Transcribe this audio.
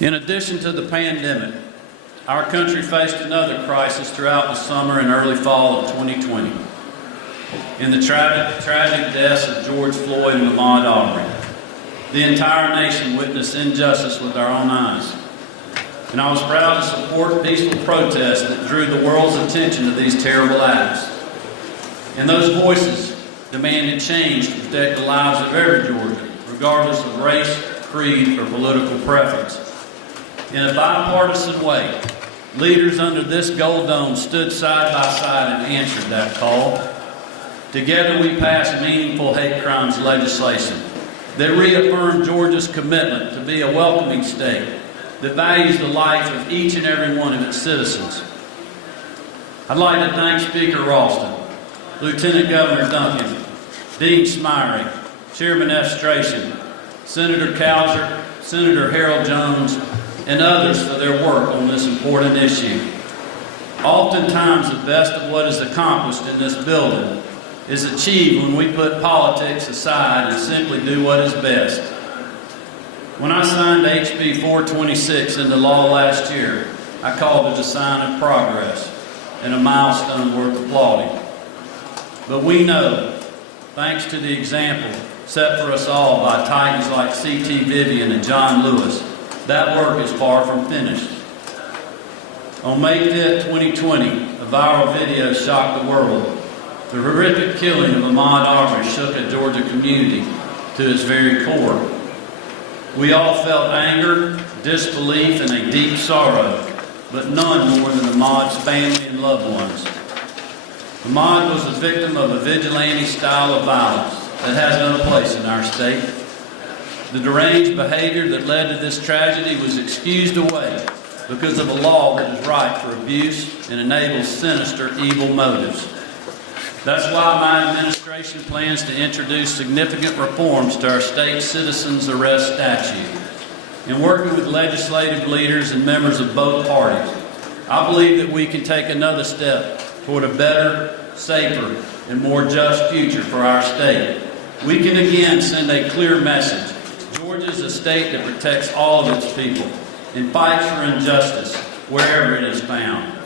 In addition to the pandemic, our country faced another crisis throughout the summer and early fall of 2020 in the tragic deaths of George Floyd and Ahmaud Arbery. The entire nation witnessed injustice with our own eyes, and I was proud to support peaceful protests that drew the world's attention to these terrible acts. And those voices demanded change to protect the lives of every Georgian, regardless of race, creed, or political preference. In a bipartisan way, leaders under this gold dome stood side by side and answered that call. Together we passed meaningful hate crimes legislation that reaffirmed Georgia's commitment to be a welcoming state that values the life of each and every one of its citizens. I'd like to thank Speaker Ralston, Lieutenant Governor Duncan, Dean Smyrie, Chairman F. Strachan, Senator Cowser, Senator Harold Jones, and others for their work on this important issue. Oftentimes, the best of what is accomplished in this building is achieved when we put politics aside and simply do what is best. When I signed HB 426 into law last year, I called it a sign of progress and a milestone worth applauding. But we know, thanks to the example set for us all by titans like C.T. Vivian and John Lewis, that work is far from finished. On May 5th, 2020, a viral video shocked the world. The horrific killing of Ahmaud Arbery shook a Georgia community to its very core. We all felt anger, disbelief, and a deep sorrow, but none more than Ahmaud's family and loved ones. Ahmaud was the victim of a vigilante style of violence that has no place in our state. The deranged behavior that led to this tragedy was excused away because of a law that is ripe for abuse and enables sinister, evil motives. That's why my administration plans to introduce significant reforms to our state citizens arrest statute. In working with legislative leaders and members of both parties, I believe that we can take another step toward a better, safer, and more just future for our state. We can again send a clear message. Georgia is a state that protects all of its people and fights for injustice wherever it is found.